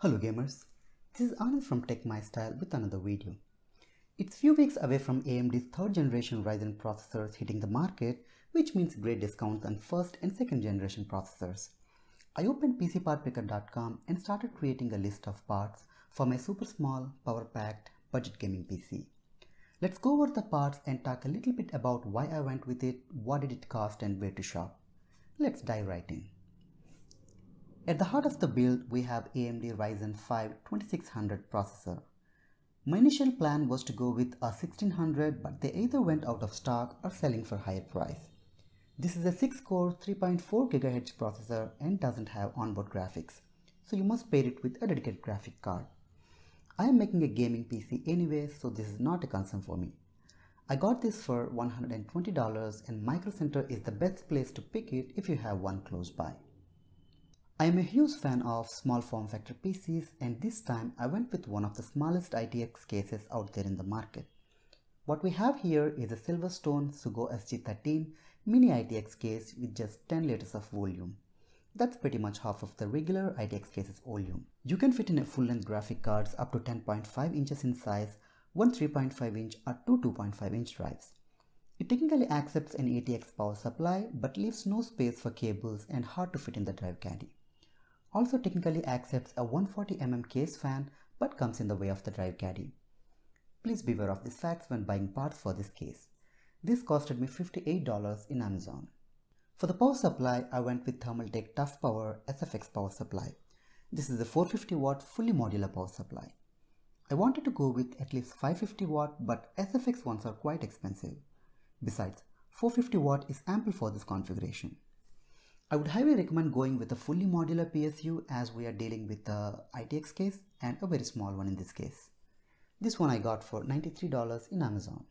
Hello gamers, this is Anand from Tech My Style with another video. It's few weeks away from AMD's 3rd generation Ryzen processors hitting the market, which means great discounts on 1st and 2nd generation processors. I opened PCPartPicker.com and started creating a list of parts for my super small, power-packed, budget gaming PC. Let's go over the parts and talk a little bit about why I went with it, what did it cost and where to shop. Let's dive right in. At the heart of the build, we have AMD Ryzen 5 2600 processor. My initial plan was to go with a 1600, but they either went out of stock or selling for higher price. This is a 6-core 3.4 GHz processor and doesn't have onboard graphics, so you must pair it with a dedicated graphic card. I am making a gaming PC anyway, so this is not a concern for me. I got this for $120 and Micro Center is the best place to pick it if you have one close by. I am a huge fan of small form factor PCs, and this time I went with one of the smallest ITX cases out there in the market. What we have here is a Silverstone Sugo SG13 mini ITX case with just 10 liters of volume. That's pretty much half of the regular ITX case's volume. You can fit in a full-length graphic cards up to 10.5 inches in size, one 3.5 inch or two 2.5 inch drives. It technically accepts an ATX power supply but leaves no space for cables and hard to fit in the drive caddy. Also technically accepts a 140mm case fan but comes in the way of the drive caddy. Please beware of these facts when buying parts for this case. This costed me $58 in Amazon. For the power supply, I went with Thermaltake Tough Power SFX power supply. This is a 450 watt fully modular power supply. I wanted to go with at least 550 watt, but SFX ones are quite expensive. Besides, 450 watt is ample for this configuration. I would highly recommend going with a fully modular PSU as we are dealing with the ITX case and a very small one in this case. This one I got for $93 in Amazon.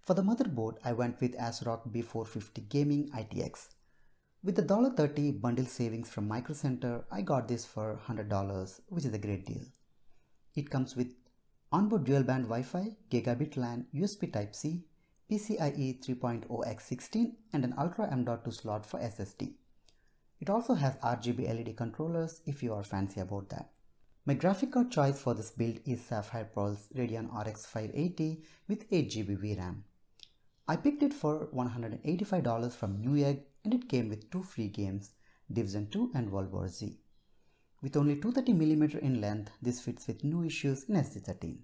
For the motherboard, I went with ASRock B450 Gaming ITX. With the $30 bundle savings from Micro Center, I got this for $100, which is a great deal. It comes with onboard dual band Wi-Fi, gigabit LAN, USB Type-C, PCIe 3.0x16 and an Ultra M.2 slot for SSD. It also has RGB LED controllers if you are fancy about that. My graphic card choice for this build is Sapphire Pearl's Radeon RX 580 with 8GB VRAM. I picked it for $185 from Newegg and it came with 2 free games, Division 2 and World War Z. With only 230mm in length, this fits with no issues in SC13.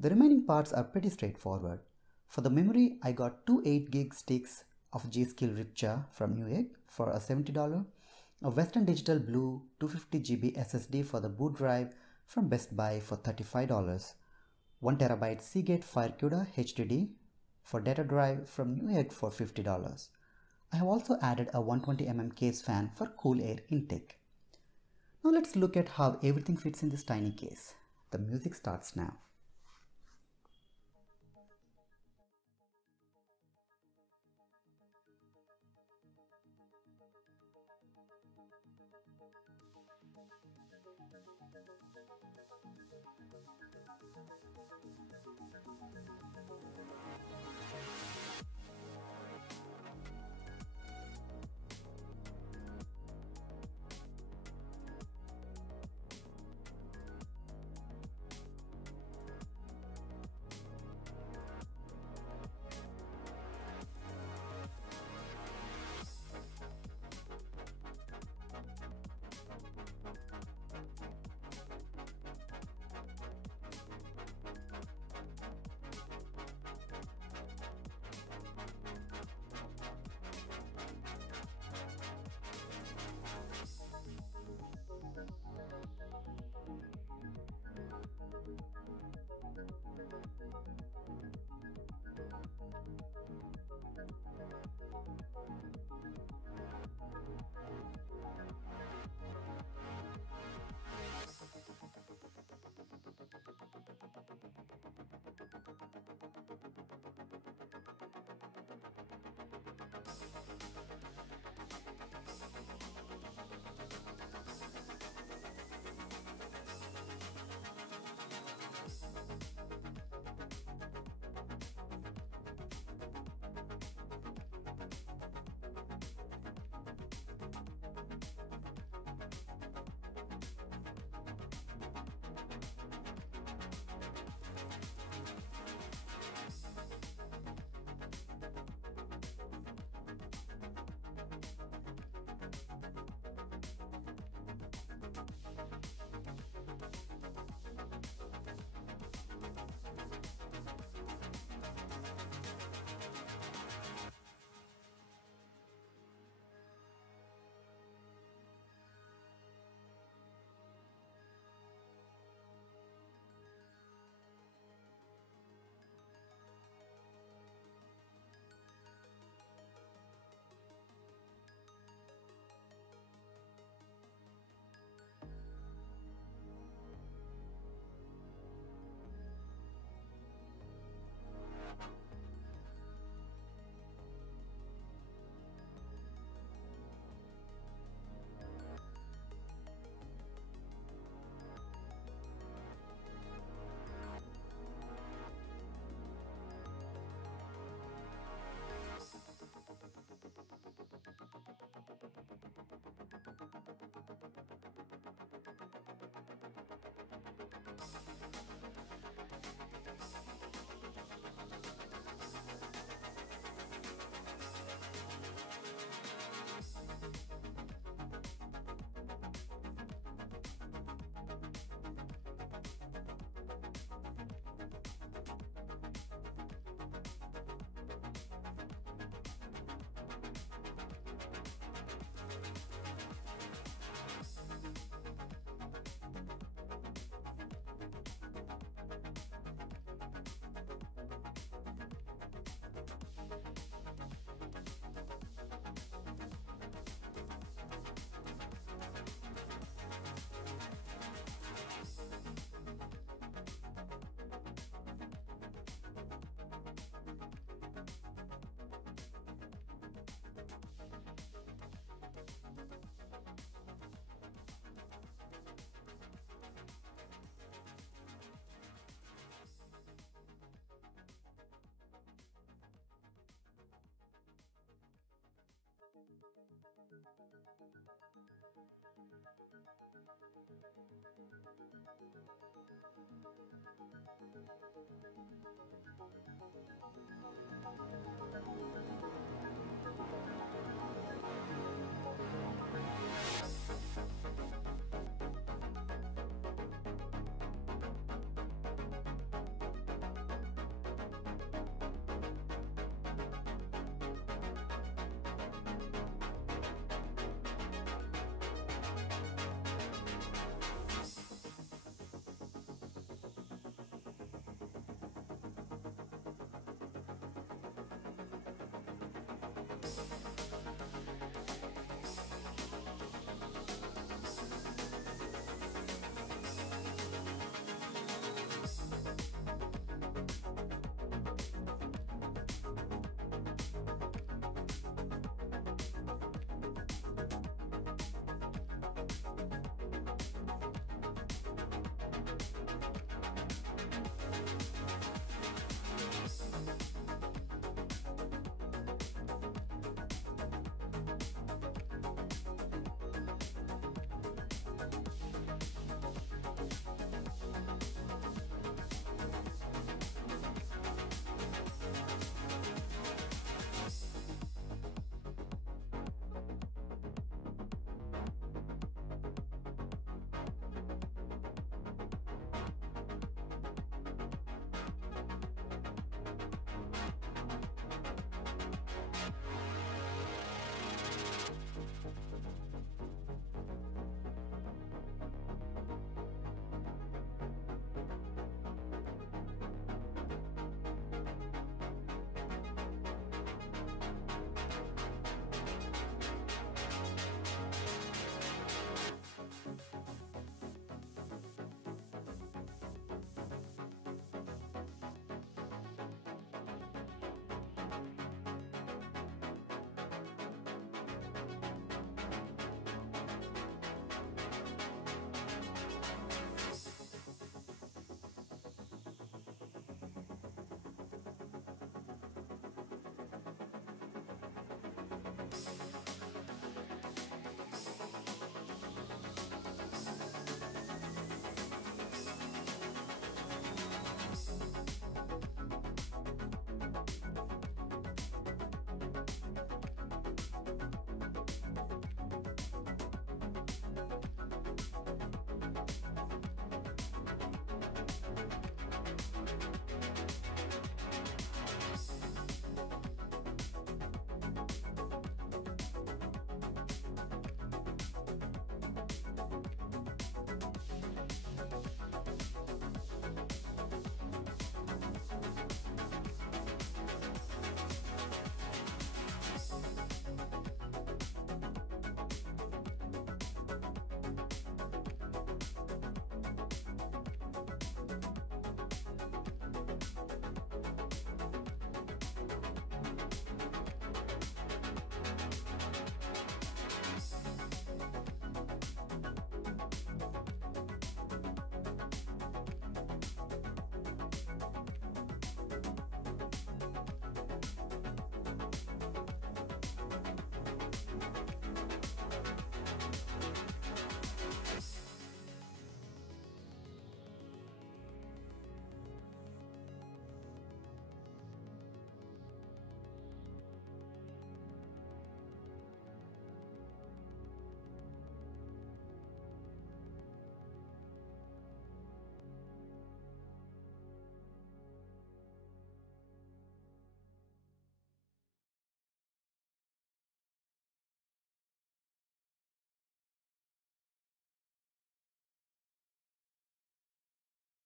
The remaining parts are pretty straightforward. For the memory, I got two 8GB sticks of G-Skill Ripcha from Newegg for a $70, a Western Digital Blue 250GB SSD for the boot drive from Best Buy for $35, 1TB Seagate FireCuda HDD for data drive from Newegg for $50. I have also added a 120mm case fan for cool air intake. Now let's look at how everything fits in this tiny case. The music starts now.